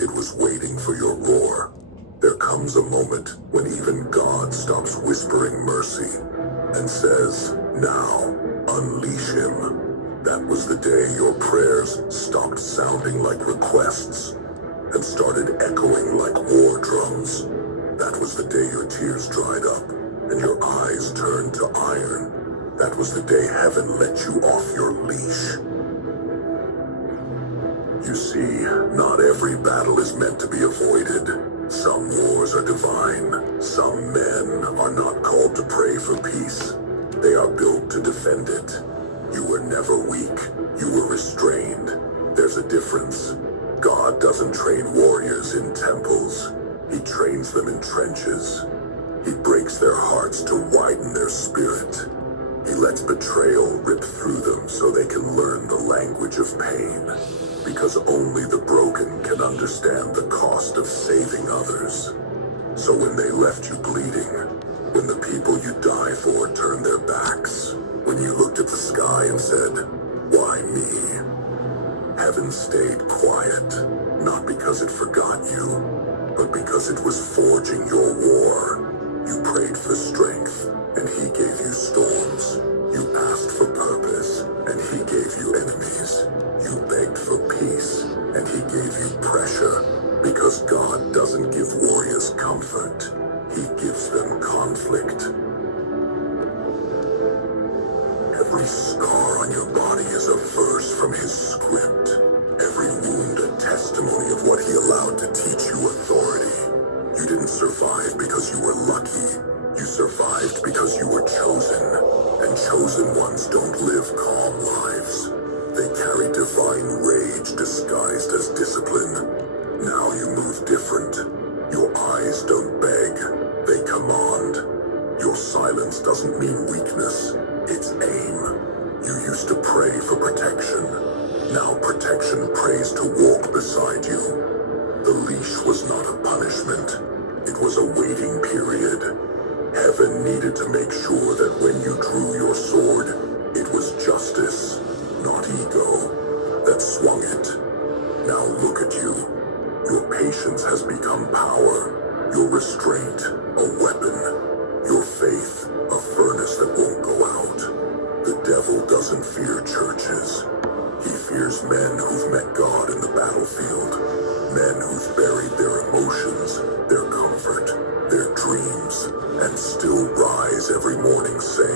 It was waiting for your roar. There comes a moment when even God stops whispering mercy and says, "Now, unleash him." That was the day your prayers stopped sounding like requests and started echoing like war drums. That was the day your tears dried up and your eyes turned to iron. That was the day heaven let you off your leash. You see, not every battle is meant to be avoided. Some wars are divine. Some men are not called to pray for peace. They are built to defend it. You were never weak. You were restrained. There's a difference. God doesn't train warriors in temples. He trains them in trenches. He breaks their hearts to widen their spirit. He lets betrayal rip through them so they can learn the language of pain. Because only the broken can understand the cost of saving others. So when they left you bleeding, when the people you die for turned their backs, when you looked at the sky and said, "Why me?" Heaven stayed quiet, not because it forgot you, but because it was forging your war. You prayed for strength, and he gave you storms. You asked for purpose, and he gave you enemies. You begged for peace, and he gave you pressure. Because God doesn't give warriors comfort, he gives them conflict. Every scar on your body is a verse from his script. Every wound a testimony of what he allowed to teach you authority. You didn't survive because you were lucky. You survived because you were chosen. And chosen ones don't live calm lives. They carry divine rage disguised as discipline. Now you move different. Your eyes don't beg, they command. Your silence doesn't mean weakness, it's aim. You used to pray for protection. Now protection prays to walk beside you. The leash was not a punishment. It was a waiting period. Heaven needed to make sure that when you drew your sword, it was justice, not ego, that swung it. Now look at you. Your patience has become power. Your restraint, a weapon. Your faith, a furnace that won't go out. The devil doesn't fear churches. He fears men who've met God in the battlefield. Men who've buried their emotions, their comfort, their dreams, and still rise every morning saying,